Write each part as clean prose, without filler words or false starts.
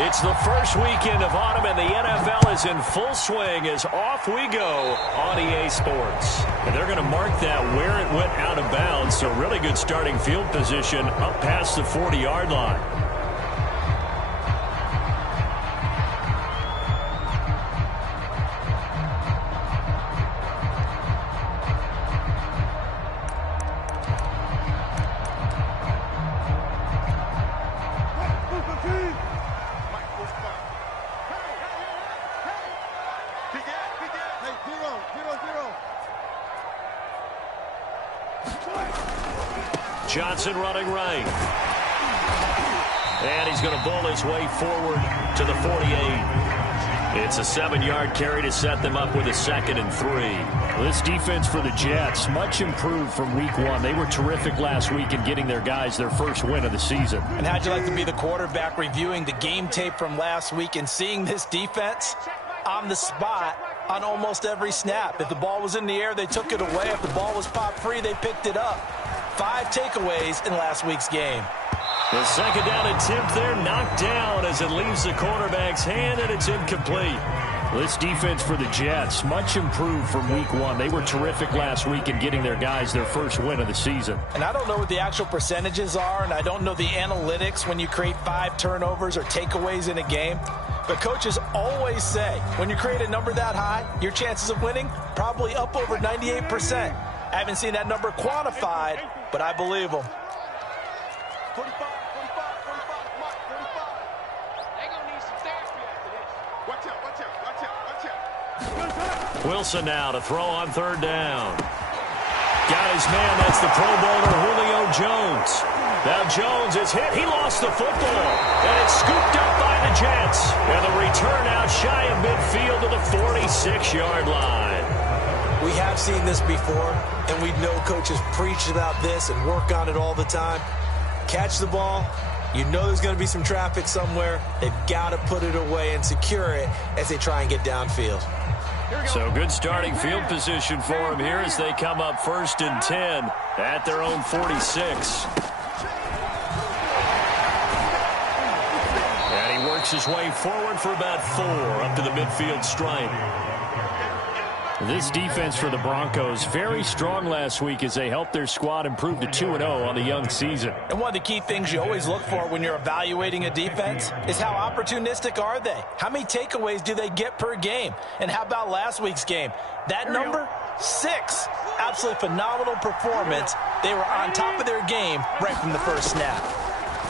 It's the first weekend of autumn, and the NFL is in full swing as off we go on EA Sports. And they're going to mark that where it went out of bounds, so really good starting field position up past the 40-yard line. Johnson running right. And he's going to bull his way forward to the 48. It's a 7-yard carry to set them up with a 2nd and 3. This defense for the Jets, much improved from week 1. They were terrific last week in getting their guys their first win of the season. And how'd you like to be the quarterback reviewing the game tape from last week and seeing this defense on the spot on almost every snap? If the ball was in the air, they took it away. If the ball was popped free, they picked it up. 5 takeaways in last week's game. The second down attempt there knocked down as it leaves the quarterback's hand, and it's incomplete. This defense for the Jets, much improved from week 1. They were terrific last week in getting their guys their first win of the season. And I don't know what the actual percentages are, and I don't know the analytics when you create 5 turnovers or takeaways in a game. But coaches always say, when you create a number that high, your chances of winning probably up over 98%. I haven't seen that number quantified, but I believe them. 45, 45, 45, Mike, 45. They're going to need some therapy after this. Watch out, watch out, watch out, watch out. Wilson now to throw on 3rd down. Got his man. That's the Pro Bowler Julio Jones. Now Jones is hit. He lost the football. And it's scooped up by the Jets. And the return out shy of midfield to the 46-yard line. We have seen this before, and we know coaches preach about this and work on it all the time. Catch the ball. You know there's going to be some traffic somewhere. They've got to put it away and secure it as they try and get downfield. So good starting field position for them here as they come up 1st and 10 at their own 46. And he works his way forward for about 4 up to the midfield stripe. This defense for the Broncos, very strong last week as they helped their squad improve to 2-0 on the young season. And one of the key things you always look for when you're evaluating a defense is how opportunistic are they? How many takeaways do they get per game? And how about last week's game? That number, 6. Absolutely phenomenal performance. They were on top of their game right from the first snap.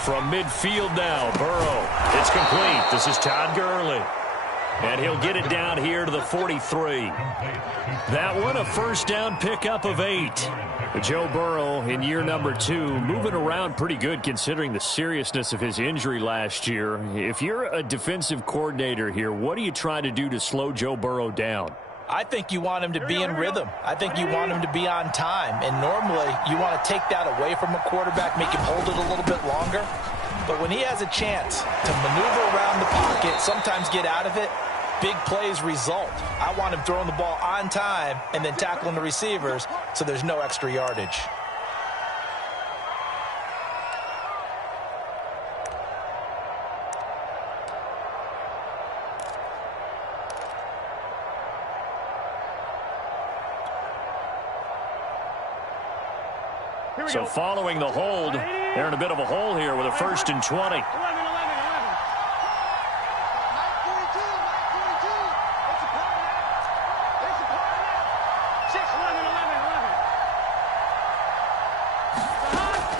From midfield now, Burrow. It's complete. This is Todd Gurley. And he'll get it down here to the 43. That one, a first down pickup of 8. Joe Burrow in year number 2, moving around pretty good considering the seriousness of his injury last year. If you're a defensive coordinator here, what are you trying to do to slow Joe Burrow down? I think you want him to be in rhythm. I think you want him to be on time. And normally you want to take that away from a quarterback, make him hold it a little bit longer. But when he has a chance to maneuver around the pocket, sometimes get out of it, big plays result. I want him throwing the ball on time and then tackling the receivers so there's no extra yardage. So following the hold, they're in a bit of a hole here with a 1st and 20.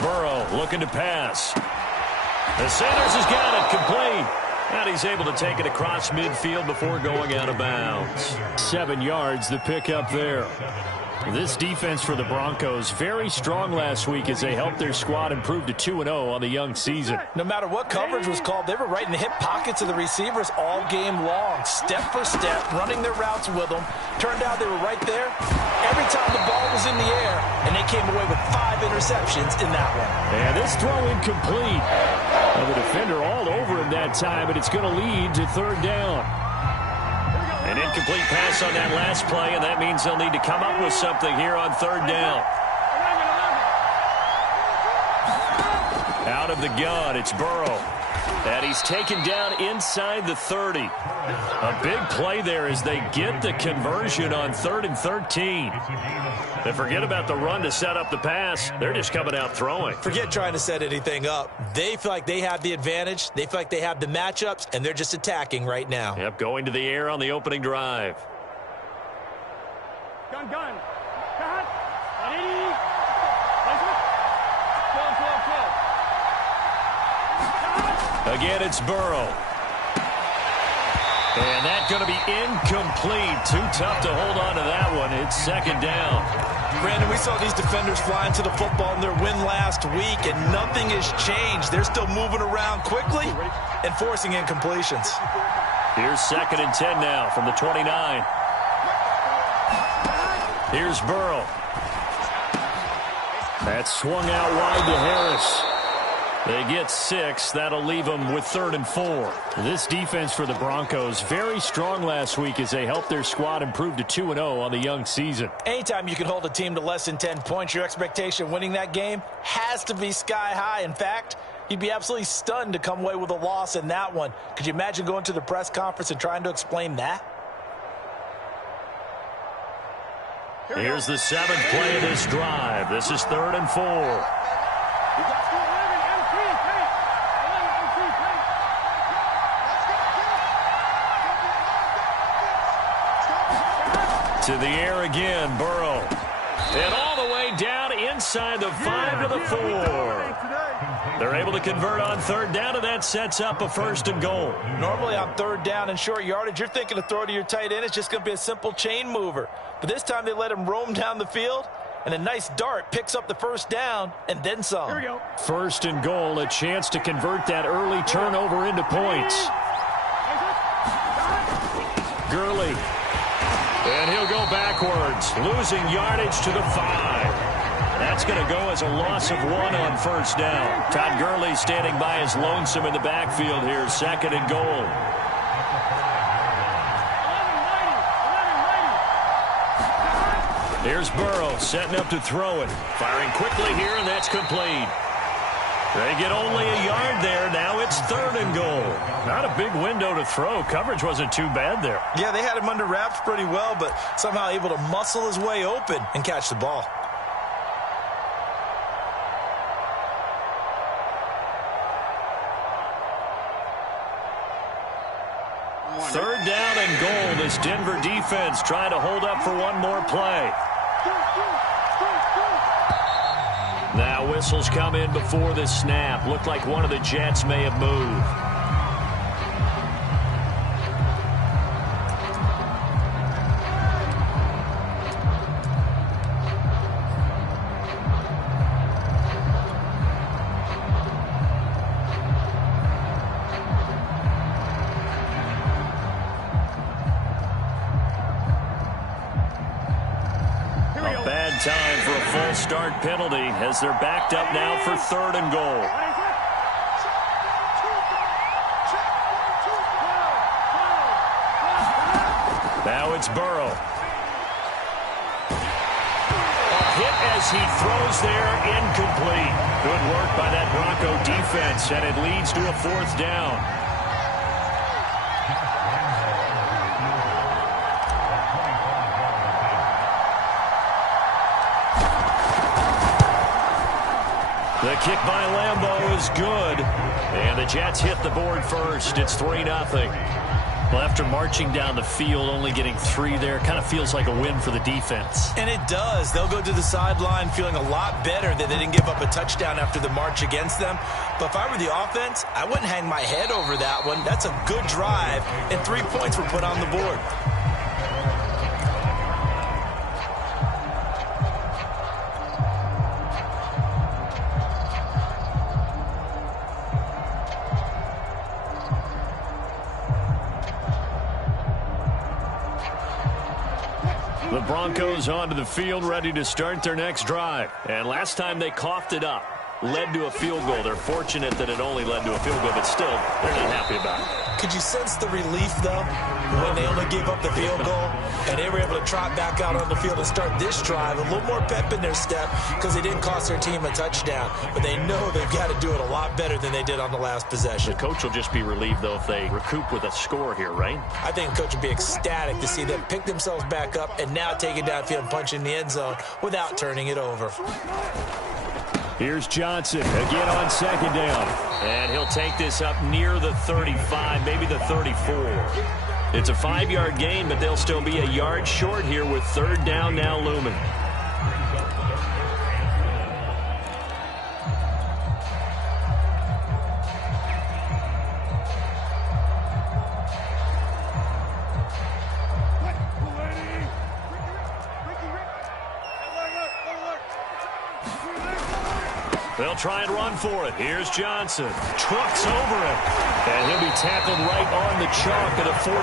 Burrow looking to pass. The Sanders has got it complete. And he's able to take it across midfield before going out of bounds. 7 yards, the pickup there. This defense for the Broncos, very strong last week as they helped their squad improve to 2-0 on the young season. No matter what coverage was called, they were right in the hip pockets of the receivers all game long, step for step, running their routes with them. Turned out they were right there every time the ball was in the air, and they came away with 5 interceptions in that one. And this throw incomplete. The defender all over him that time, and it's going to lead to 3rd down. An incomplete pass on that last play, and that means they'll need to come up with something here on 3rd down. Out of the gun, it's Burrow. And he's taken down inside the 30. A big play there as they get the conversion on 3rd and 13. And forget about the run to set up the pass. They're just coming out throwing. Forget trying to set anything up. They feel like they have the advantage. They feel like they have the matchups, and they're just attacking right now. Yep, going to the air on the opening drive. Gun. Again, it's Burrow. And that's going to be incomplete. Too tough to hold on to that one. It's 2nd down. Brandon, we saw these defenders fly into the football in their win last week, and nothing has changed. They're still moving around quickly and forcing incompletions. Here's 2nd and 10 now from the 29. Here's Burrow. That's swung out wide to Harris. They get 6. That'll leave them with 3rd and 4. This defense for the Broncos, very strong last week as they helped their squad improve to 2-0 on the young season. Anytime you can hold a team to less than 10 points, your expectation of winning that game has to be sky high. In fact, you'd be absolutely stunned to come away with a loss in that one. Could you imagine going to the press conference and trying to explain that? Here's the 7th play of this drive. This is 3rd and 4. To the air again, Burrow. And all the way down inside the 5 to the 4. They're able to convert on 3rd down, and that sets up a 1st and goal. Normally on 3rd down and short yardage, you're thinking to throw to your tight end. It's just going to be a simple chain mover. But this time they let him roam down the field, and a nice dart picks up the 1st down and then some. Here we go. 1st and goal, a chance to convert that early turnover into points. Gurley. And he'll go backwards, losing yardage to the 5. That's going to go as a loss of 1 on 1st down. Todd Gurley standing by as lonesome in the backfield here, 2nd and goal. Here's Burrow setting up to throw it. Firing quickly here, and that's complete. They get only a yard there. Now it's 3rd and goal. Not a big window to throw. Coverage wasn't too bad there. Yeah, they had him under wraps pretty well, but somehow able to muscle his way open and catch the ball. Third down and goal. This Denver defense trying to hold up for one more play. Now whistles come in before the snap. Looked like one of the Jets may have moved. Time for a full start penalty as they're backed up now for 3rd and goal. Now it's Burrow. A hit as he throws there, incomplete. Good work by that Bronco defense, and it leads to a 4th down. The kick by Lambeau is good, and the Jets hit the board first. It's 3-0. Well, after marching down the field, only getting 3 there, kind of feels like a win for the defense. And it does. They'll go to the sideline feeling a lot better that they didn't give up a touchdown after the march against them. But if I were the offense, I wouldn't hang my head over that one. That's a good drive, and 3 points were put on the board. The Broncos onto the field ready to start their next drive. And last time they coughed it up. led to a field goal. They're fortunate that it only led to a field goal, but still, they're not happy about it. Could you sense the relief, though, when they only gave up the field goal and they were able to trot back out on the field and start this drive? A little more pep in their step because they didn't cost their team a touchdown. But they know they've got to do it a lot better than they did on the last possession. The coach will just be relieved, though, if they recoup with a score here, right? I think the coach would be ecstatic to see them pick themselves back up and now take it downfield and punch in the end zone without turning it over. Here's Johnson again on second down. And he'll take this up near the 35, maybe the 34. It's a 5-yard gain, but they'll still be a yard short here with third down now looming. They'll try and run for it. Here's Johnson. Trucks over it. And he'll be tackled right on the chalk at a 45.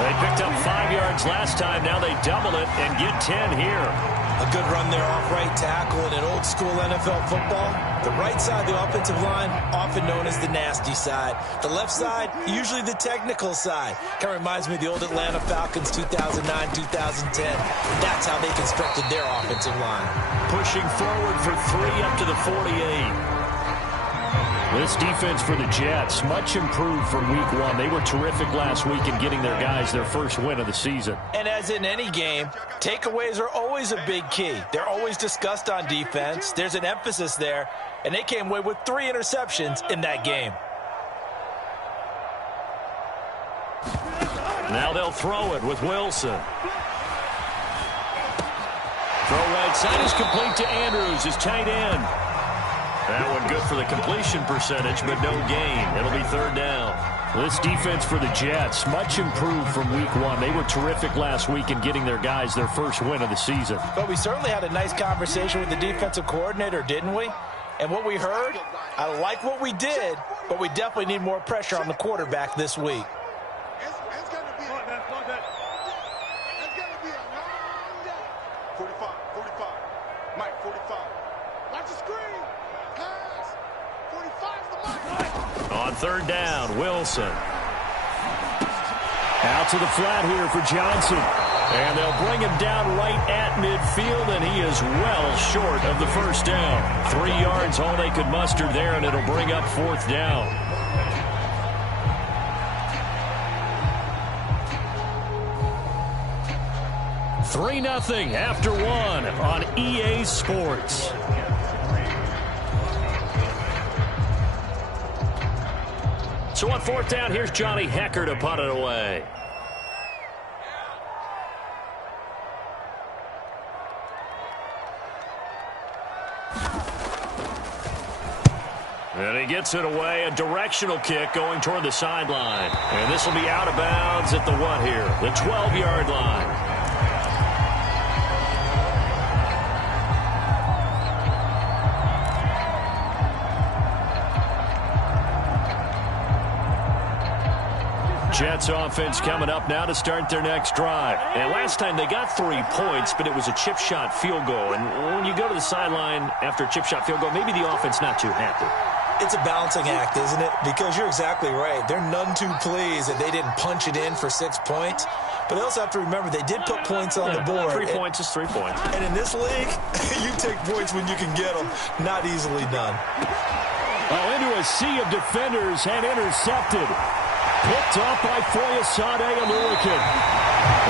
They picked up 5 yards last time. Now they double it and get 10 here. A good run there off right tackle in an old-school NFL football. The right side, the offensive line, often known as the nasty side. The left side, usually the technical side. Kind of reminds me of the old Atlanta Falcons 2009-2010. That's how they constructed their offensive line. Pushing forward for 3 up to the 48. This defense for the Jets, much improved from week 1. They were terrific last week in getting their guys their first win of the season. And as in any game, takeaways are always a big key. They're always discussed on defense. There's an emphasis there, and they came away with 3 interceptions in that game. Now they'll throw it with Wilson. Throw right side is complete to Andrews, his tight end. That one good for the completion percentage, but no gain. It'll be third down. This defense for the Jets, much improved from week 1. They were terrific last week in getting their guys their first win of the season. But we certainly had a nice conversation with the defensive coordinator, didn't we? And what we heard, I like what we did, but we definitely need more pressure on the quarterback this week. It's going to be a long day. 45, 45. Mike, 45. Watch the screen. Pass. 45's the Mike. On third down, Wilson. Out to the flat here for Johnson. And they'll bring him down right at midfield, and he is well short of the first down. 3 yards, all they could muster there, and it'll bring up fourth down. Three 0 after 1 on EA Sports. So on fourth down, here's Johnny Hecker to punt it away. And he gets it away, a directional kick going toward the sideline. And this will be out of bounds at the what here? The 12-yard line. Jets offense coming up now to start their next drive. And last time they got 3 points, but it was a chip shot field goal. And when you go to the sideline after a chip shot field goal, maybe the offense not too happy. It's a balancing act, isn't it? Because you're exactly right. They're none too pleased that they didn't punch it in for 6 points. But they also have to remember they did put points on the board. 3 points is 3 points. And in this league, you take points when you can get them. Not easily done. Oh, into a sea of defenders and intercepted. Picked up by Foyesade Aluakin.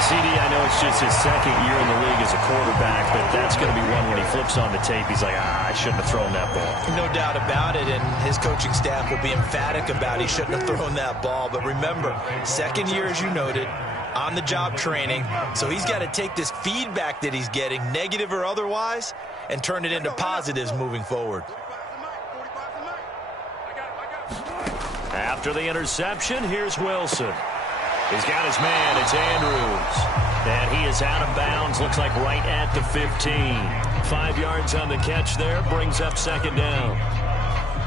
CD, I know it's just his second year in the league as a quarterback, but that's going to be one when he flips on the tape. He's like, I shouldn't have thrown that ball. No doubt about it, and his coaching staff will be emphatic about he shouldn't have thrown that ball. But remember, second year, as you noted, on-the-job training, so he's got to take this feedback that he's getting, negative or otherwise, and turn it into positives moving forward. After the interception, here's Wilson. He's got his man. It's Andrews. And he is out of bounds. Looks like right at the 15. 5 yards on the catch there. Brings up second down.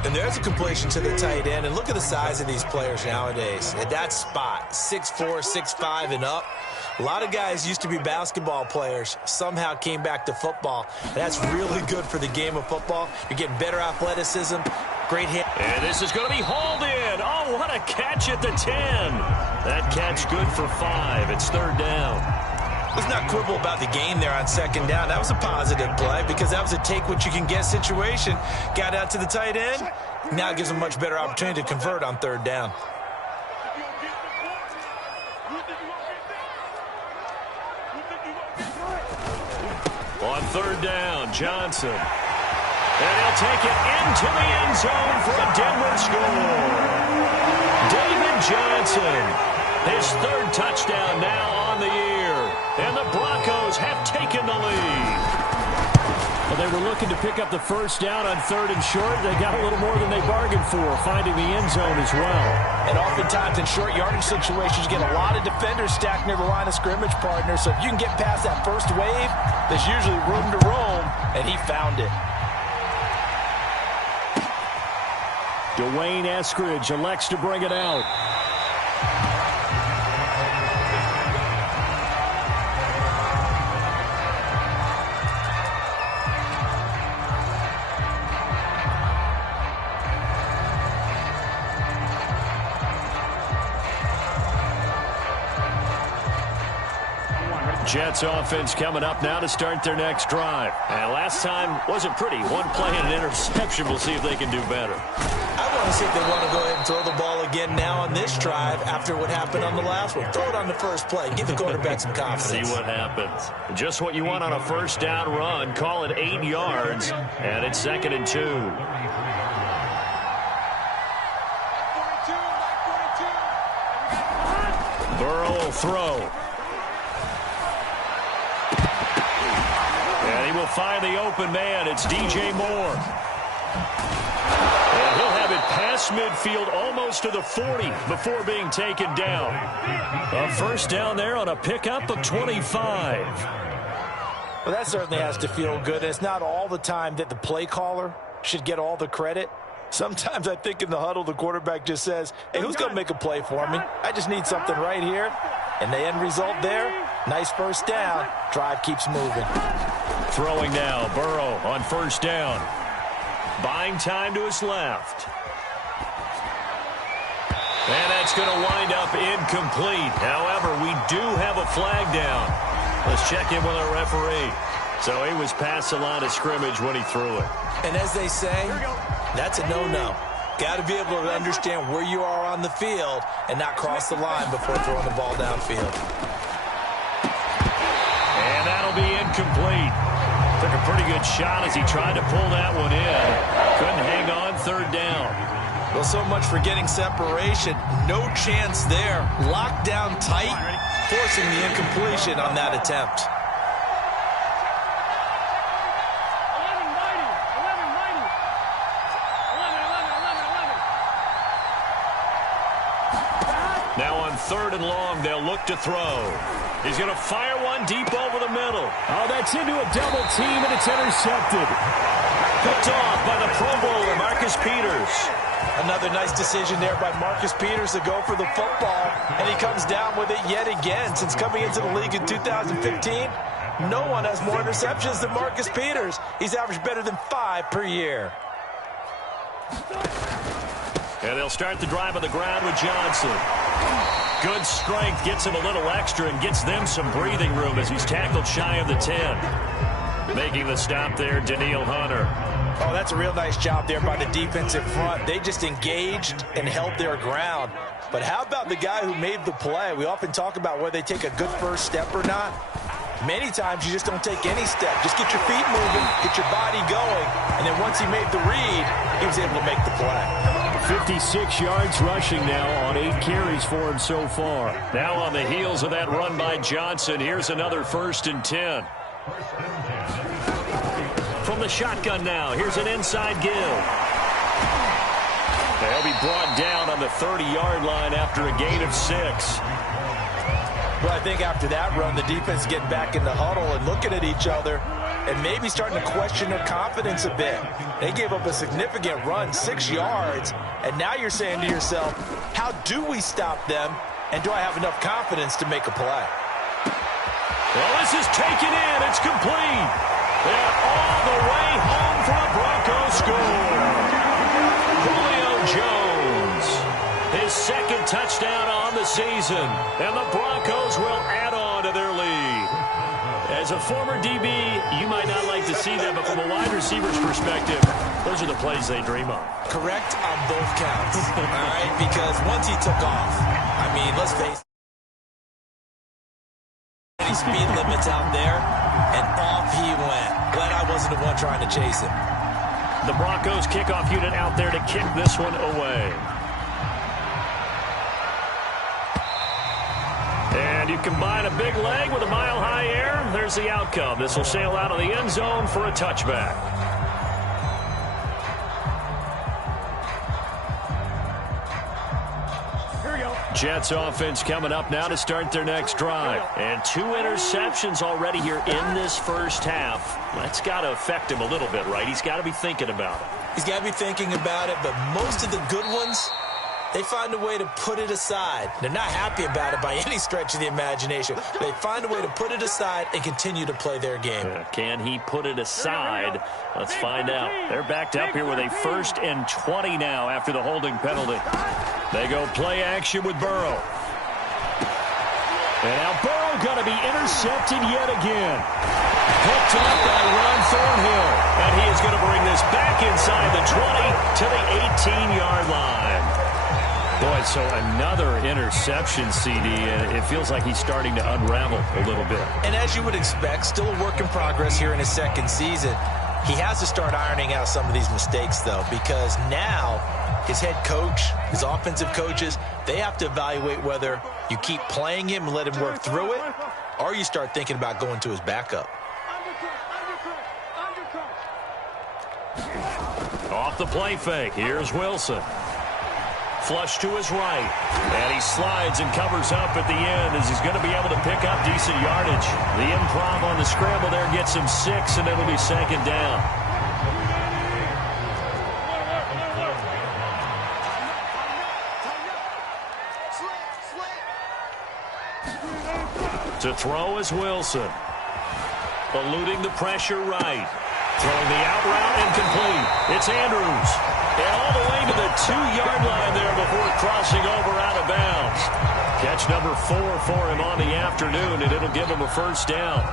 And there's a completion to the tight end. And look at the size of these players nowadays. At that spot, 6'4", 6'5", and up. A lot of guys used to be basketball players, somehow came back to football. That's really good for the game of football. You're getting better athleticism, great hit. And this is going to be hauled in. Oh, what a catch at the 10. That catch good for 5. It's third down. Let's not quibble about the gain there on second down. That was a positive play because that was a take-what-you-can-get situation. Got out to the tight end. Now it gives them a much better opportunity to convert on third down. On third down, Johnson. And he'll take it into the end zone for a Denver score. David Johnson, his third touchdown now on the year. And the Broncos have taken the lead. Well, they were looking to pick up the first down on third and short. They got a little more than they bargained for, finding the end zone as well. And oftentimes in short yardage situations, you get a lot of defenders stacked near the line of scrimmage, partner. So if you can get past that first wave, there's usually room to roam, and he found it. Dwayne Eskridge elects to bring it out. Jets offense coming up now to start their next drive. And last time wasn't pretty. One play and an interception. We'll see if they can do better. I want to see if they want to go ahead and throw the ball again now on this drive after what happened on the last one. Throw it on the first play. Give the quarterback some confidence. See what happens. Just what you want on a first down run. Call it 8 yards. And it's 2nd and 2. Burrow will throw. And he will find the open man. It's DJ Moore. And he'll have it past midfield almost to the 40 before being taken down. A first down there on a pickup of 25. Well, that certainly has to feel good. It's not all the time that the play caller should get all the credit. Sometimes I think in the huddle, the quarterback just says, hey, who's going to make a play for me? I just need something right here. And the end result there, nice first down. Drive keeps moving. Throwing now, Burrow on first down. Buying time to his left. And that's going to wind up incomplete. However, we do have a flag down. Let's check in with our referee. So he was past the line of scrimmage when he threw it. And as they say, that's a no-no. Got to be able to understand where you are on the field and not cross the line before throwing the ball downfield. And that'll be incomplete. Took a pretty good shot as he tried to pull that one in. Couldn't hang on third down. Well, so much for getting separation. No chance there. Locked down tight, forcing the incompletion on that attempt. Now on third and long, they'll look to throw. He's going to fire one deep over the middle. Oh, that's into a double team, and it's intercepted. Picked off by the Pro Bowler, Marcus Peters. Another nice decision there by Marcus Peters to go for the football, and he comes down with it yet again. Since coming into the league in 2015, no one has more interceptions than Marcus Peters. He's averaged better than 5 per year. And they'll start the drive on the ground with Johnson. Good strength, gets him a little extra and gets them some breathing room as he's tackled shy of the 10. Making the stop there, Daniil Hunter. Oh, that's a real nice job there by the defensive front. They just engaged and held their ground. But how about the guy who made the play? We often talk about whether they take a good first step or not. Many times you just don't take any step. Just get your feet moving, get your body going, and then once he made the read, he was able to make the play. 56 yards rushing now on 8 carries for him so far. Now on the heels of that run by Johnson, here's another 1st and 10. From the shotgun now, here's an inside give. They'll be brought down on the 30-yard line after a gain of 6. Well, I think after that run, the defense getting back in the huddle and looking at each other and maybe starting to question their confidence a bit. They gave up a significant run, 6 yards, and now you're saying to yourself, how do we stop them, and do I have enough confidence to make a play? Well, this is taken in. It's complete. And all the way home for a Broncos score. Julio Jones, his second touchdown on the season. And the Broncos will add on to their lead. As a former DB, you might not like to see that, but from a wide receiver's perspective, those are the plays they dream of. Correct on both counts, all right? Because once he took off, I mean, let's face it. Speed limits out there, and off he went. Glad I wasn't the one trying to chase him. The Broncos kickoff unit out there to kick this one away. And you combine a big leg with a mile-high air, there's the outcome. This will sail out of the end zone for a touchback. Jets offense coming up now to start their next drive. And 2 interceptions already here in this first half. That's got to affect him a little bit, right? He's got to be thinking about it. He's got to be thinking about it, but most of the good ones, they find a way to put it aside. They're not happy about it by any stretch of the imagination. They find a way to put it aside and continue to play their game. Can he put it aside? Let's find out. They're backed up here with a 1st and 20 now after the holding penalty. They go play action with Burrow. And now Burrow going to be intercepted yet again. Picked up by Ron Thornhill. And he is going to bring this back inside the 20 to the 18-yard line. Boy, so another interception, CD, and it feels like he's starting to unravel a little bit. And as you would expect, still a work in progress here in his second season. He has to start ironing out some of these mistakes, though, because now his head coach, his offensive coaches, they have to evaluate whether you keep playing him and let him work through it, or you start thinking about going to his backup. Off the play fake, here's Wilson. Flush to his right. And he slides and covers up at the end as he's going to be able to pick up decent yardage. The improv on the scramble there gets him 6, and it'll be 2nd down. To throw is Wilson. Eluding the pressure right. Throwing the out route incomplete. It's Andrews. And all the way to the 2-yard line there before crossing over out of bounds. Catch number 4 for him on the afternoon, and it'll give him a 1st down.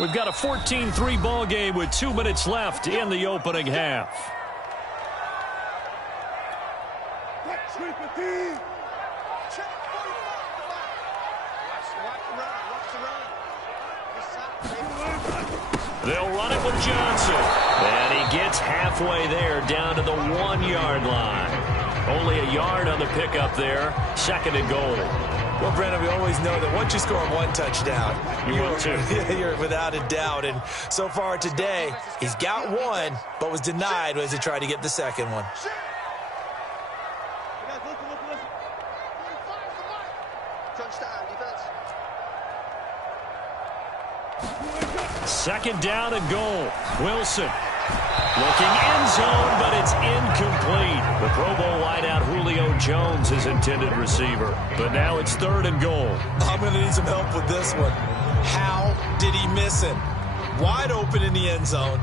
We've got a 14-3 ball game with 2 minutes left in the opening half. They'll run it with Johnson. And he gets halfway there down to the 1-yard line. Only a yard on the pickup there. 2nd and goal. Well, Brandon, we always know that once you score 1 touchdown, you're without a doubt. And so far today, he's got 1, but was denied as he tried to get the 2nd one. Second down and goal. Wilson looking end zone, but it's incomplete. The Pro Bowl wideout Julio Jones is intended receiver. But now it's 3rd and goal. I'm going to need some help with this one. How did he miss him? Wide open in the end zone.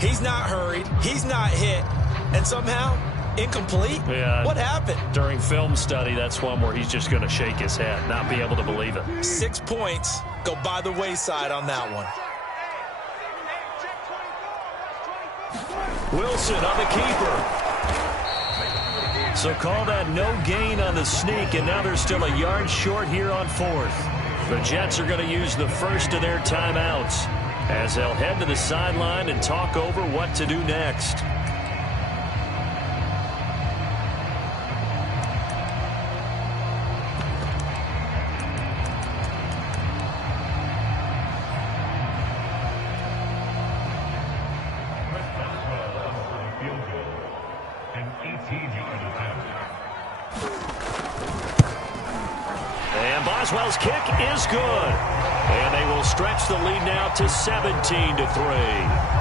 He's not hurried. He's not hit. And somehow, incomplete? Yeah. What happened? During film study, that's one where he's just going to shake his head, not be able to believe it. 6 points go by the wayside on that one. Wilson on the keeper. So call that no gain on the sneak, and now they're still a yard short here on 4th. The Jets are going to use the first of their timeouts as they'll head to the sideline and talk over what to do next. And Boswell's kick is good. And they will stretch the lead now to 17-3.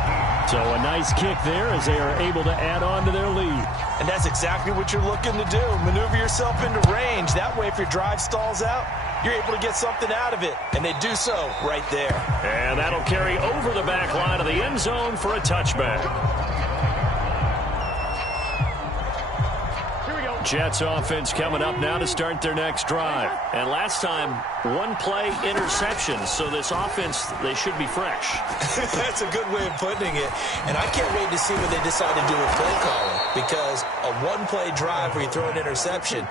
So a nice kick there as they are able to add on to their lead. And that's exactly what you're looking to do. Maneuver yourself into range. That way, if your drive stalls out, you're able to get something out of it. And they do so right there. And that'll carry over the back line of the end zone for a touchback. Jets offense coming up now to start their next drive. And last time, one play interception. So this offense, they should be fresh. That's a good way of putting it. And I can't wait to see what they decide to do with play calling. Because a one-play drive where you throw an interception,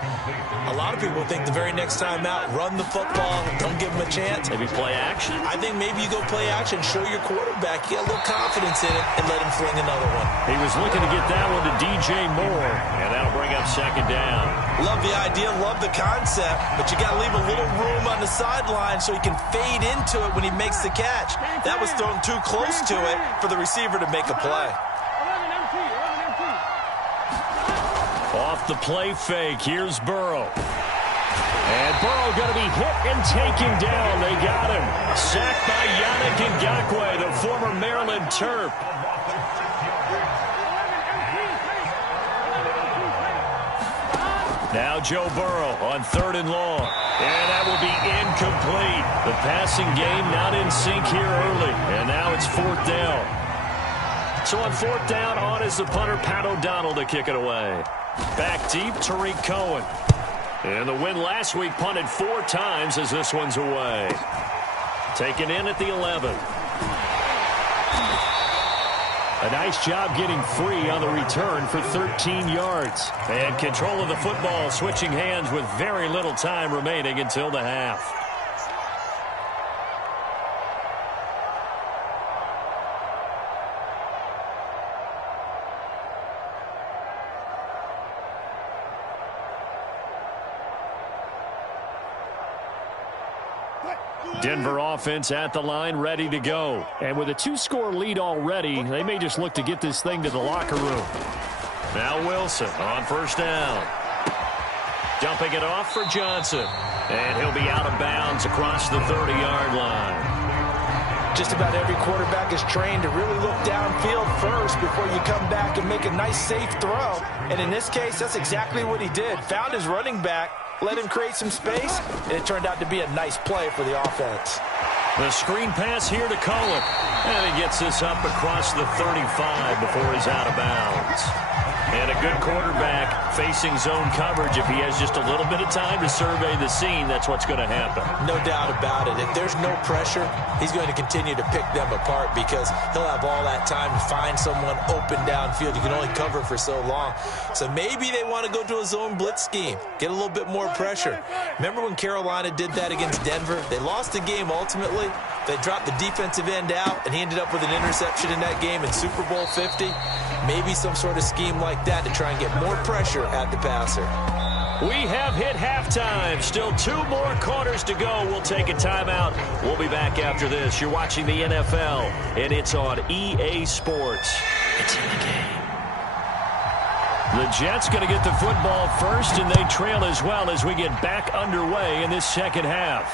a lot of people think the very next time out, run the football, don't give them a chance. Maybe play action? I think maybe you go play action, show your quarterback, get a little confidence in it, and let him fling another one. He was looking to get that one to DJ Moore. And that'll bring up second down. Love the idea, love the concept, but you got to leave a little room on the sideline so he can fade into it when he makes the catch. That was thrown too close to it for the receiver to make a play. Off the play fake, here's Burrow. And Burrow going to be hit and taken down. They got him. Sacked by Yannick Ngakoue, the former Maryland Terp. Now Joe Burrow on 3rd and long. And that will be incomplete. The passing game not in sync here early. And now it's 4th down. So on 4th down, on is the punter, Pat O'Donnell, to kick it away. Back deep, Tariq Cohen. And the win last week punted 4 times as this one's away. Taken in at the 11. A nice job getting free on the return for 13 yards. And control of the football switching hands with very little time remaining until the half. Denver offense at the line, ready to go. And with a 2-score lead already, they may just look to get this thing to the locker room. Now Wilson on 1st down. Dumping it off for Johnson. And he'll be out of bounds across the 30-yard line. Just about every quarterback is trained to really look downfield first before you come back and make a nice, safe throw. And in this case, that's exactly what he did. Found his running back, let him create some space, and it turned out to be a nice play for the offense. The screen pass here to Cohen. And he gets this up across the 35 before he's out of bounds. And a good quarterback facing zone coverage. If he has just a little bit of time to survey the scene, that's what's going to happen. No doubt about it. If there's no pressure, he's going to continue to pick them apart because he'll have all that time to find someone open downfield. You can only cover for so long. So maybe they want to go to a zone blitz scheme, get a little bit more pressure. Remember when Carolina did that against Denver? They lost the game ultimately. They dropped the defensive end out, and he ended up with an interception in that game in Super Bowl 50. Maybe some sort of scheme like that to try and get more pressure at the passer. We have hit halftime. Still 2 more quarters to go. We'll take a timeout. We'll be back after this. You're watching the NFL, and it's on EA Sports. It's in the game. The Jets going to get the football first, and they trail as well as we get back underway in this second half.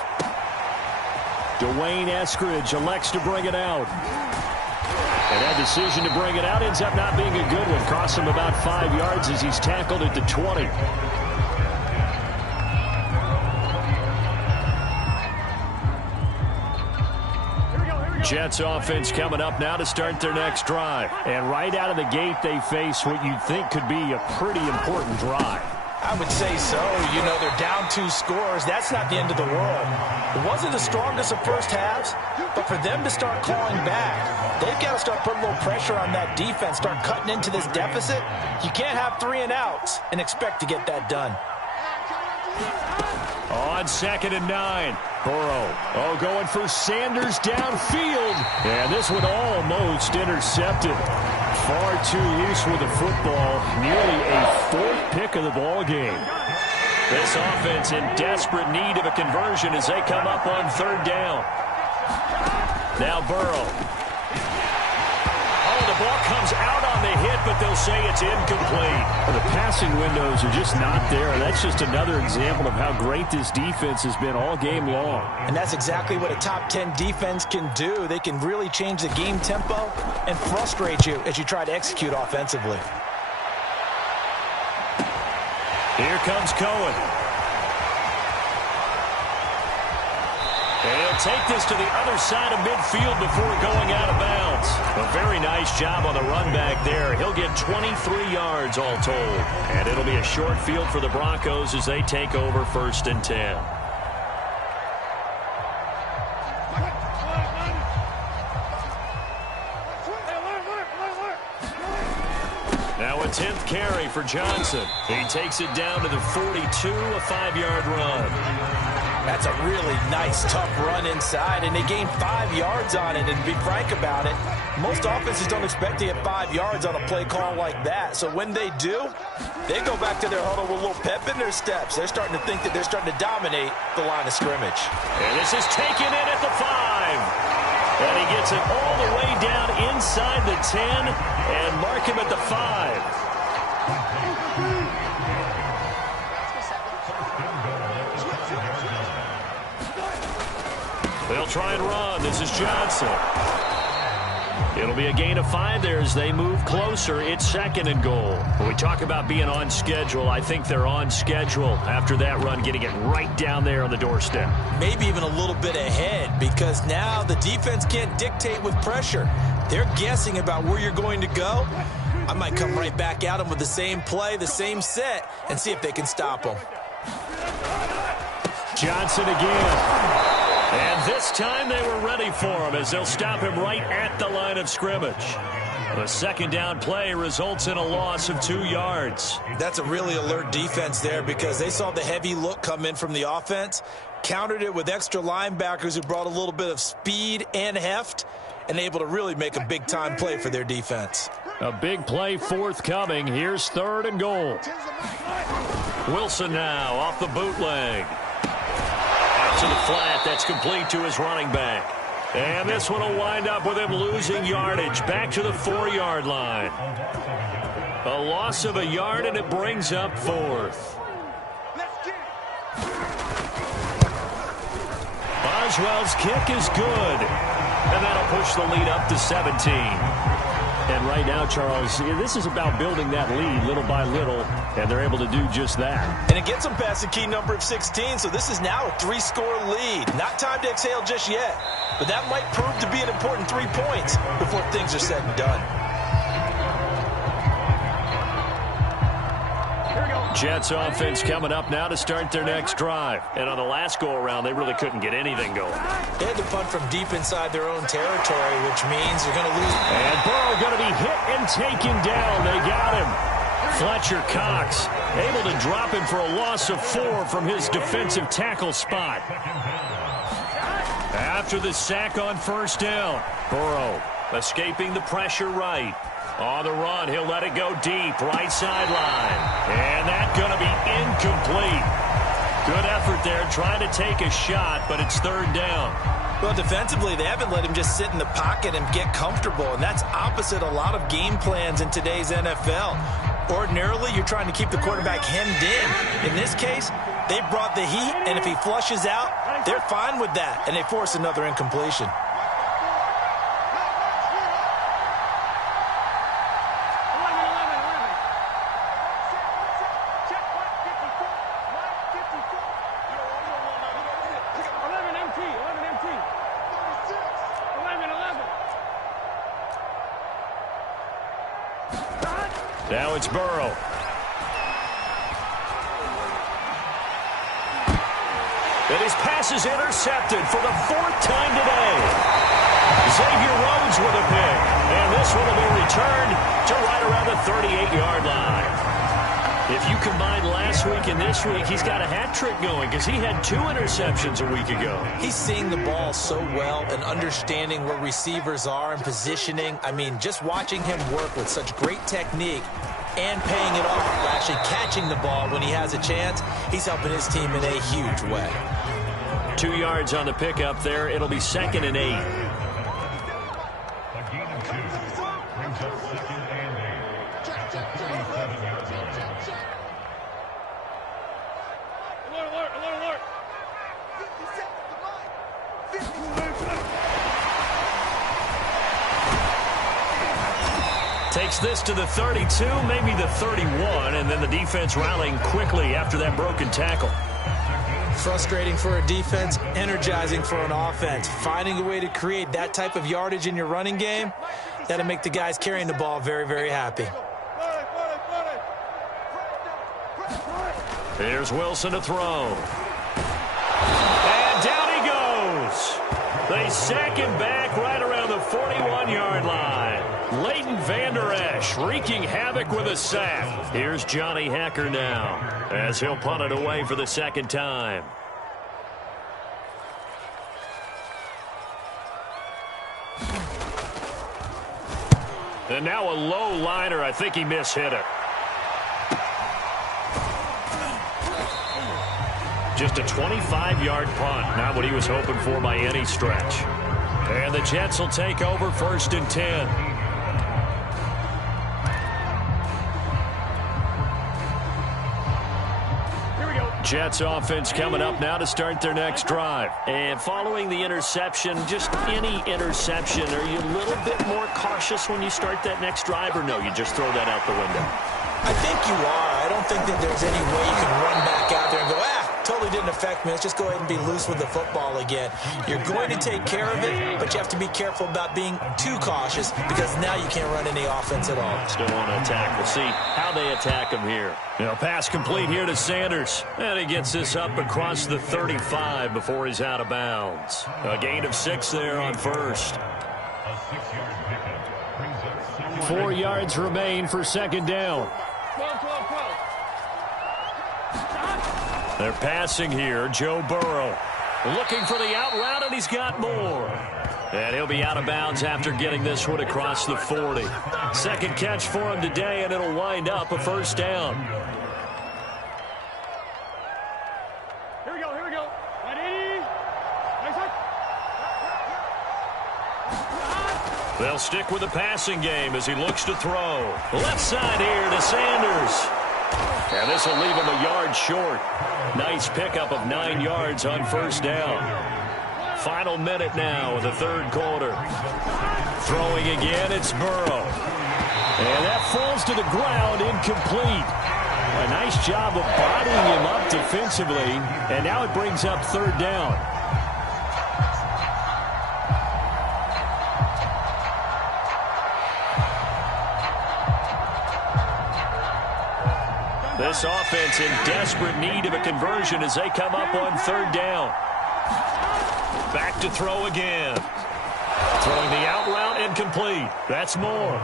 Dwayne Eskridge elects to bring it out. And that decision to bring it out ends up not being a good one. Costs him about 5 yards as he's tackled at the 20. Jets offense coming up now to start their next drive. And right out of the gate, they face what you'd think could be a pretty important drive. I would say so. You know, they're down 2 scores. That's not the end of the world. It wasn't the strongest of first halves, but for them to start clawing back, they've got to start putting a little pressure on that defense, start cutting into this deficit. You can't have 3 and outs and expect to get that done. On 2nd and 9. Burrow. Going for Sanders downfield. And this one almost intercepted. Far too loose with the football. Nearly a 4th pick of the ball game. This offense in desperate need of a conversion as they come up on 3rd down. Now Burrow. The ball comes out on the hit but they'll say it's incomplete. Well, the passing windows are just not there. That's just another example of how great this defense has been all game long. And that's exactly what a top 10 defense can do. They can really change the game tempo and frustrate you as you try to execute offensively. Here comes Cohen. And he'll take this to the other side of midfield before going out of bounds. A very nice job on the run back there. He'll get 23 yards all told. And it'll be a short field for the Broncos as they take over 1st and 10. Now a 10th carry for Johnson. He takes it down to the 42, a 5-yard run. That's a really nice, tough run inside, and they gained 5 yards on it. And to be frank about it, most offenses don't expect to get 5 yards on a play call like that. So when they do, they go back to their huddle with a little pep in their steps. They're starting to think that they're starting to dominate the line of scrimmage. And this is taken in at the 5. And he gets it all the way down inside the 10 and mark him at the 5. They'll try and run. This is Johnson. It'll be a gain of 5 there as they move closer. It's 2nd and goal. When we talk about being on schedule, I think they're on schedule after that run, getting it right down there on the doorstep. Maybe even a little bit ahead, because now the defense can't dictate with pressure. They're guessing about where you're going to go. I might come right back at them with the same play, the same set, and see if they can stop them. Johnson again. And this time they were ready for him as they'll stop him right at the line of scrimmage. The 2nd down play results in a loss of 2 yards. That's a really alert defense there because they saw the heavy look come in from the offense, countered it with extra linebackers who brought a little bit of speed and heft, and able to really make a big-time play for their defense. A big play forthcoming. Here's 3rd and goal. Wilson now off the bootleg. To the flat, that's complete to his running back. And this one will wind up with him losing yardage back to the 4-yard line. A loss of a yard, and it brings up 4th. Boswell's kick is good. And that'll push the lead up to 17. And right now, Charles, this is about building that lead little by little, and they're able to do just that. And it gets them past the key number of 16, so this is now a 3-score lead. Not time to exhale just yet, but that might prove to be an important 3 points before things are said and done. Jets offense coming up now to start their next drive. And on the last go-around, they really couldn't get anything going. They had to punt from deep inside their own territory, which means they're going to lose. And Burrow going to be hit and taken down. They got him. Fletcher Cox able to drop him for a loss of 4 from his defensive tackle spot. After the sack on 1st down, Burrow escaping the pressure right. On the run, he'll let it go deep, right sideline. And that's going to be incomplete. Good effort there, trying to take a shot, but it's 3rd down. Well, defensively, they haven't let him just sit in the pocket and get comfortable, and that's opposite a lot of game plans in today's NFL. Ordinarily, you're trying to keep the quarterback hemmed in. In this case, they brought the heat, and if he flushes out, they're fine with that, and they force another incompletion. Now it's Burrow. And his pass is intercepted for the 4th time today. Xavier Rhodes with a pick. And this one will be returned to right around the 38-yard line. If you combine last week and this week, he's got a hat trick going because he had 2 interceptions a week ago. He's seeing the ball so well and understanding where receivers are and positioning. I mean, just watching him work with such great technique and paying it off by actually catching the ball when he has a chance, he's helping his team in a huge way. 2 yards on the pickup there. It'll be 2nd and 8. this to the 32, maybe the 31, and then the defense rallying quickly after that broken tackle. Frustrating for a defense, energizing for an offense. Finding a way to create that type of yardage in your running game, that'll make the guys carrying the ball very, very happy. Here's Wilson to throw. And down he goes. They sack him back right around the 41-yard line. Leighton Vander Esch wreaking havoc with a sack. Here's Johnny Hacker now as he'll punt it away for the second time. And now a low liner. I think he mishit it. Just a 25-yard punt. Not what he was hoping for by any stretch. And the Jets will take over 1st and 10. Jets offense coming up now to start their next drive. And following the interception, just any interception, are you a little bit more cautious when you start that next drive, or no, you just throw that out the window? I think you are. I don't think that there's any way you can run back out there and go, totally didn't affect me. Let's just go ahead and be loose with the football again. You're going to take care of it, but you have to be careful about being too cautious because now you can't run any offense at all. Still want to attack. We'll see how they attack him here. Pass complete here to Sanders. And he gets this up across the 35 before he's out of bounds. A gain of 6 there on first. 4 yards remain for second down. They're passing here. Joe Burrow looking for the out route, and he's got more. And he'll be out of bounds after getting this one across the 40. Second catch for him today, and it'll wind up a first down. Here we go. Ready? They'll stick with the passing game as he looks to throw. Left side here to Sanders. And this will leave him a yard short. Nice pickup of 9 yards on first down. Final minute now of the third quarter. Throwing again, it's Burrow. And that falls to the ground, incomplete. A nice job of bodying him up defensively. And now it brings up third down. This offense in desperate need of a conversion as they come up on third down. Back to throw again. Throwing the out route incomplete. That's more.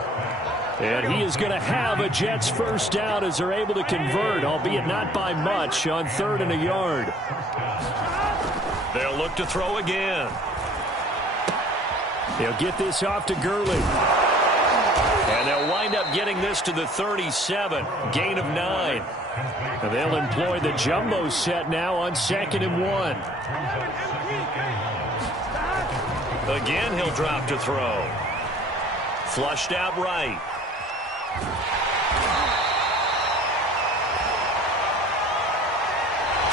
And he is going to have a Jets first down as they're able to convert, albeit not by much, on 3rd and a yard. They'll look to throw again. They'll get this off to Gurley. And they'll wind up getting this to the 37. Gain of 9. And they'll employ the jumbo set now on 2nd and 1. Again, he'll drop to throw. Flushed out right.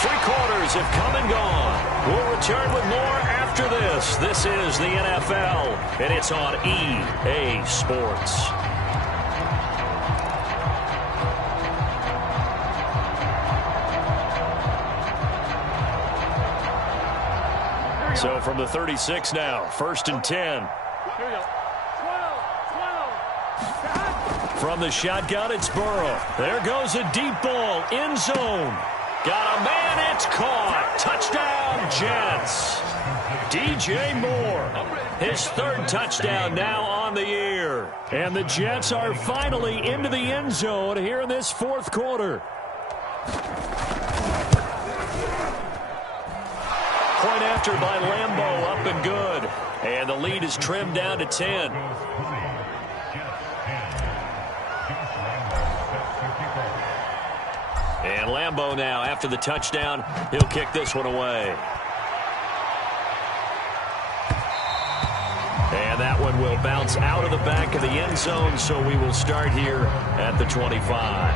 Three quarters have come and gone. We'll return with more after this. This is the NFL, and it's on EA Sports. So from the 36 now, 1st and 10. Here we go. 12. From the shotgun, it's Burrow. There goes a deep ball, end zone. Got a man, it's caught. Touchdown, Jets. DJ Moore, his 3rd touchdown now on the year. And the Jets are finally into the end zone here in this 4th quarter. Point after by Lambeau, up and good. And the lead is trimmed down to 10. And Lambeau now, after the touchdown, he'll kick this one away. And that one will bounce out of the back of the end zone, so we will start here at the 25.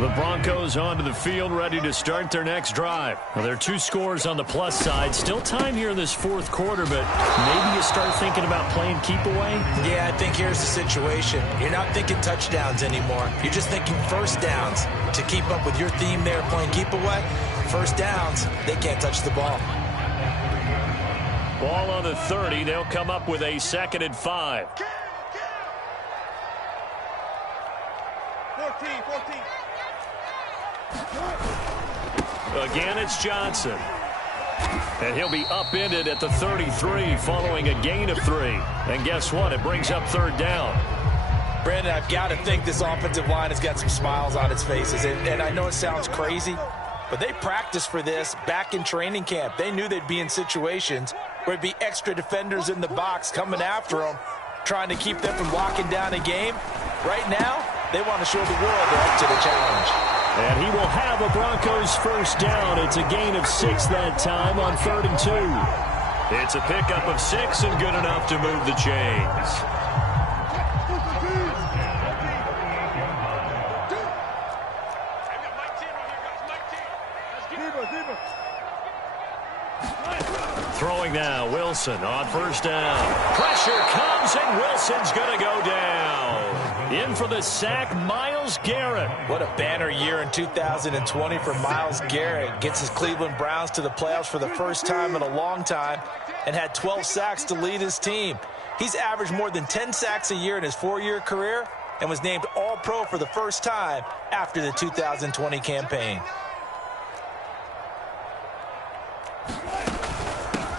The Broncos onto the field, ready to start their next drive. Well, there are 2 scores on the plus side. Still time here in this 4th quarter, but maybe you start thinking about playing keep away? Yeah, I think here's the situation. You're not thinking touchdowns anymore. You're just thinking first downs. To keep up with your theme there, playing keep away, first downs, they can't touch the ball. Ball on the 30. They'll come up with a 2nd and 5. 14. Again, it's Johnson. And he'll be upended at the 33 following a gain of 3. And guess what? It brings up 3rd down. Brandon, I've got to think this offensive line has got some smiles on its faces. And I know it sounds crazy, but they practiced for this back in training camp. They knew they'd be in situations where it'd be extra defenders in the box coming after them, trying to keep them from locking down a game. Right now, they want to show the world they're up to the challenge. And he will have a Broncos first down. It's a gain of 6 that time on 3rd and 2. It's a pickup of 6 and good enough to move the chains. Throwing now, Wilson on first down. Pressure comes, and Wilson's going to go down. In for the sack, Myles Garrett. What a banner year in 2020 for Myles Garrett. Gets his Cleveland Browns to the playoffs for the first time in a long time and had 12 sacks to lead his team. He's averaged more than 10 sacks a year in his 4-year career and was named All-Pro for the first time after the 2020 campaign.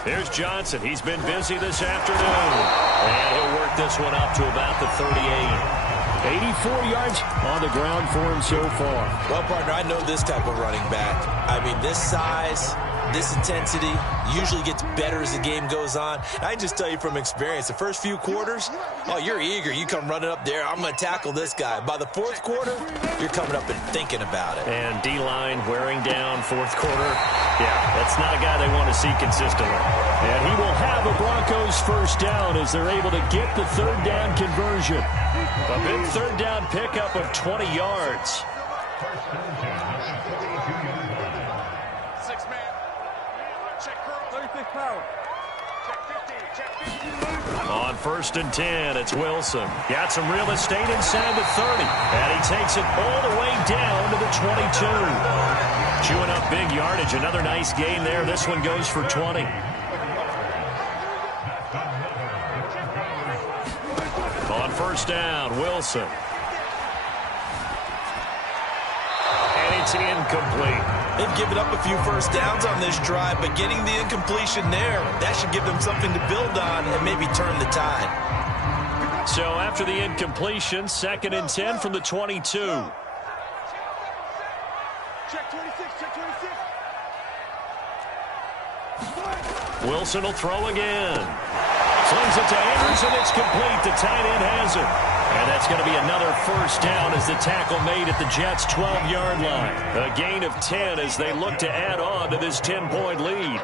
Here's Johnson. He's been busy this afternoon. And he'll work this one up to about the 38. 84 yards on the ground for him so far. Well, partner, I know this type of running back. I mean, this size, this intensity usually gets better as the game goes on. I can just tell you from experience, the first few quarters, oh, you're eager. You come running up there, I'm going to tackle this guy. By the 4th quarter, you're coming up and thinking about it. And D-line wearing down 4th quarter. Yeah, that's not a guy they want to see consistently. And he will have a Broncos first down as they're able to get the 3rd down conversion. A big 3rd down pickup of 20 yards. 6-man. Check curl. 36 power. Check 15. On 1st and 10, it's Wilson. Got some real estate inside the 30. And he takes it all the way down to the 22. Chewing up big yardage. Another nice gain there. This one goes for 20. On 1st down, Wilson. And it's incomplete. They've given up a few first downs on this drive, but getting the incompletion there, that should give them something to build on and maybe turn the tide. So after the incompletion, 2nd and 10 from the 22. Check 26. Wilson will throw again. Slings it to Andrews, and it's complete. The tight end has it. And that's going to be another first down as the tackle made at the Jets' 12-yard line. A gain of 10 as they look to add on to this 10-point lead.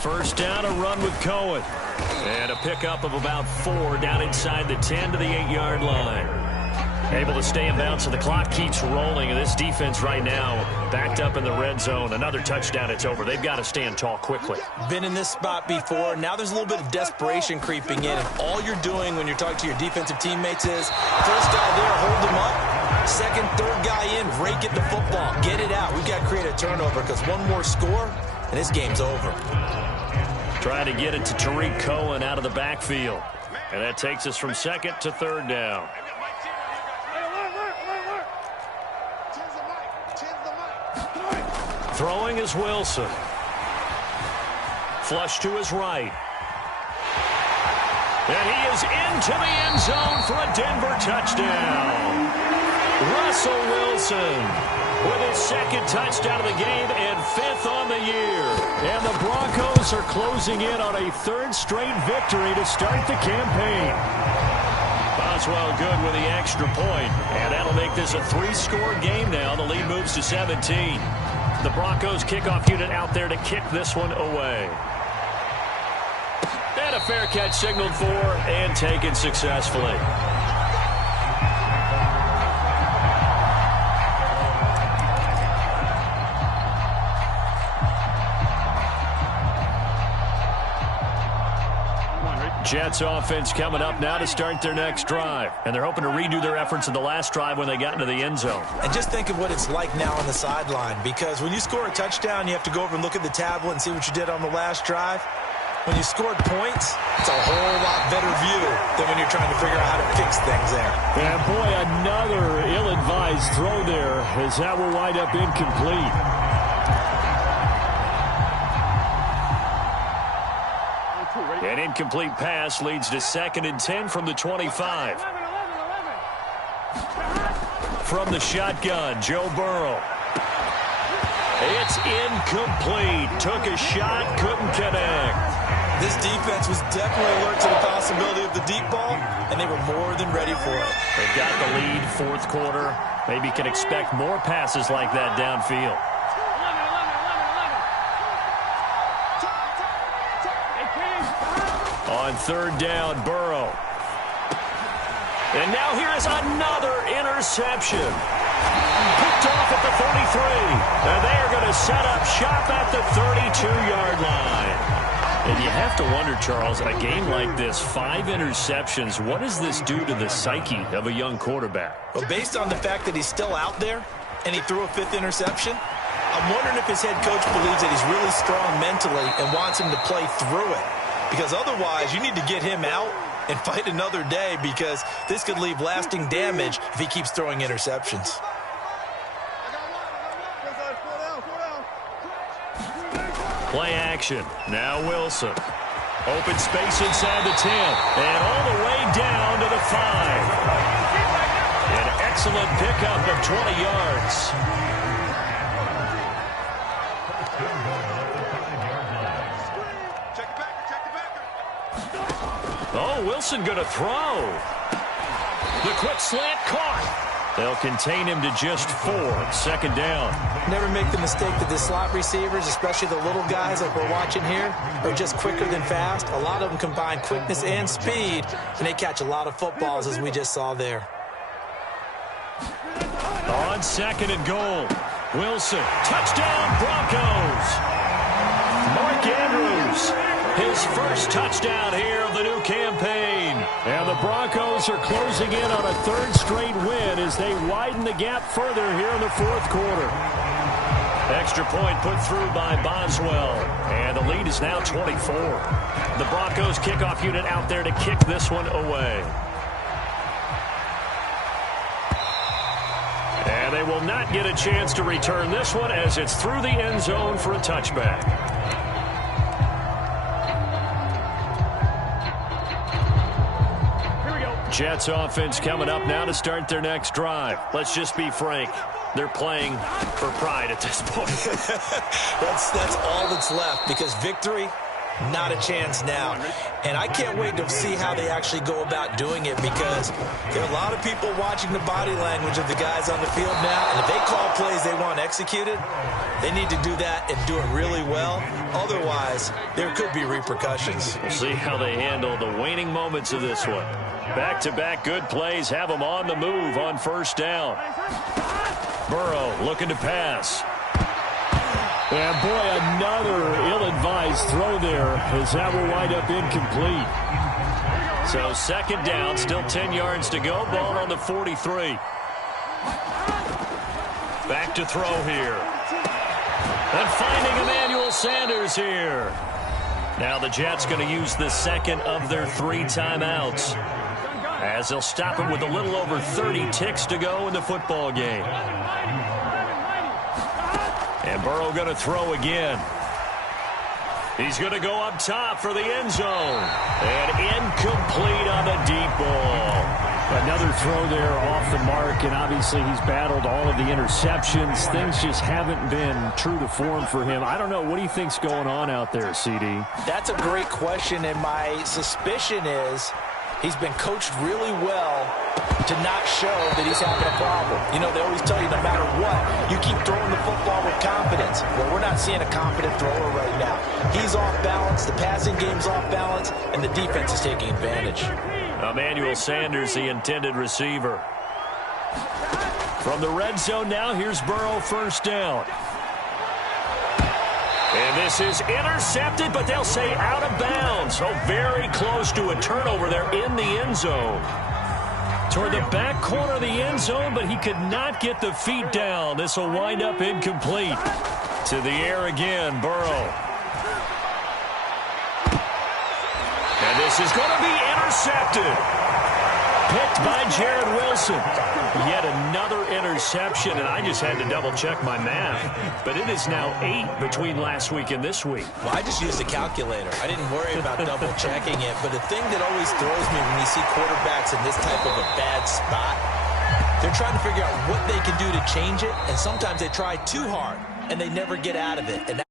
First down, a run with Cohen. And a pickup of about 4 down inside the 10 to the 8-yard line. Able to stay in bounds, so the clock keeps rolling. And this defense right now backed up in the red zone. Another touchdown, it's over. They've got to stand tall quickly. Been in this spot before. Now there's a little bit of desperation creeping in. And all you're doing when you're talking to your defensive teammates is, first guy there, hold him up. Second, third guy in, rake at the football. Get it out. We've got to create a turnover because one more score, and this game's over. Trying to get it to Tariq Cohen out of the backfield. And that takes us from 2nd to 3rd down. Throwing is Wilson. Flush to his right. And he is into the end zone for a Denver touchdown. Russell Wilson with his 2nd touchdown of the game and 5th on the year. And the Broncos are closing in on a 3rd straight victory to start the campaign. Boswell good with the extra point, and that'll make this a 3-score game now. The lead moves to 17. The Broncos kickoff unit out there to kick this one away. And And a fair catch signaled for and taken successfully. Jets offense coming up now to start their next drive. And they're hoping to redo their efforts in the last drive when they got into the end zone. And just think of what it's like now on the sideline, because when you score a touchdown, you have to go over and look at the tablet and see what you did on the last drive. When you scored points, it's a whole lot better view than when you're trying to figure out how to fix things there. And boy, another ill-advised throw there, as that will wind up incomplete. An incomplete pass leads to 2nd and 10 from the 25. From the shotgun, Joe Burrow. It's incomplete. Took a shot, couldn't connect. This defense was definitely alert to the possibility of the deep ball, and they were more than ready for it. They've got the lead, 4th quarter. Maybe can expect more passes like that downfield. On 3rd down, Burrow. And now here is another interception. Picked off at the 43. And they are going to set up shop at the 32-yard line. And you have to wonder, Charles, a game like this, 5 interceptions, what does this do to the psyche of a young quarterback? Well, based on the fact that he's still out there and he threw a 5th interception, I'm wondering if his head coach believes that he's really strong mentally and wants him to play through it. Because otherwise, you need to get him out and fight another day, because this could leave lasting damage if he keeps throwing interceptions. Play action. Now Wilson. Open space inside the 10. And all the way down to the 5. An excellent pickup of 20 yards. Oh, Wilson going to throw. The quick slant caught. They'll contain him to just 4. 2nd down. Never make the mistake that the slot receivers, especially the little guys like we're watching here, are just quicker than fast. A lot of them combine quickness and speed, and they catch a lot of footballs, as we just saw there. On 2nd and goal, Wilson. Touchdown, Broncos. Mark Andrews. His first touchdown here of the new campaign. And the Broncos are closing in on a 3rd straight win as they widen the gap further here in the 4th quarter. Extra point put through by Boswell. And the lead is now 24. The Broncos kickoff unit out there to kick this one away. And they will not get a chance to return this one as it's through the end zone for a touchback. Jets offense coming up now to start their next drive. Let's just be frank. They're playing for pride at this point. That's all that's left, because victory, not a chance now. And I can't wait to see how they actually go about doing it, because there are a lot of people watching the body language of the guys on the field now. And if they call plays they want executed, they need to do that and do it really well. Otherwise, there could be repercussions. We'll see how they handle the waning moments of this one. Back-to-back good plays have them on the move on 1st down. Burrow looking to pass. And boy, another ill-advised throw there, as that will wind up incomplete. So 2nd down, still 10 yards to go. Ball on the 43. Back to throw here. And finding Emmanuel Sanders here. Now the Jets going to use the 2nd of their 3 timeouts, as they'll stop it with a little over 30 ticks to go in the football game. And Burrow going to throw again. He's going to go up top for the end zone. And incomplete on the deep ball. Another throw there off the mark, and obviously he's battled all of the interceptions. Things just haven't been true to form for him. I don't know. What do you think's going on out there, CD? That's a great question, and my suspicion is He's been coached really well to not show that he's having a problem. You know, they always tell you no matter what, you keep throwing the football with confidence. Well, we're not seeing a confident thrower right now. He's off balance, the passing game's off balance, and the defense is taking advantage. Emmanuel Sanders, the intended receiver. From the red zone now, here's Burrow, first down. And this is intercepted, but they'll say out of bounds. So very close to a turnover there in the end zone. Toward the back corner of the end zone, but he could not get the feet down. This will wind up incomplete. To the air again, Burrow. And this is going to be intercepted. Picked by Jared Wilson. Yet another interception, and I just had to double-check my math. But it is now 8 between last week and this week. Well, I just used a calculator. I didn't worry about double-checking it. But the thing that always throws me when you see quarterbacks in this type of a bad spot, they're trying to figure out what they can do to change it, and sometimes they try too hard, and they never get out of it. And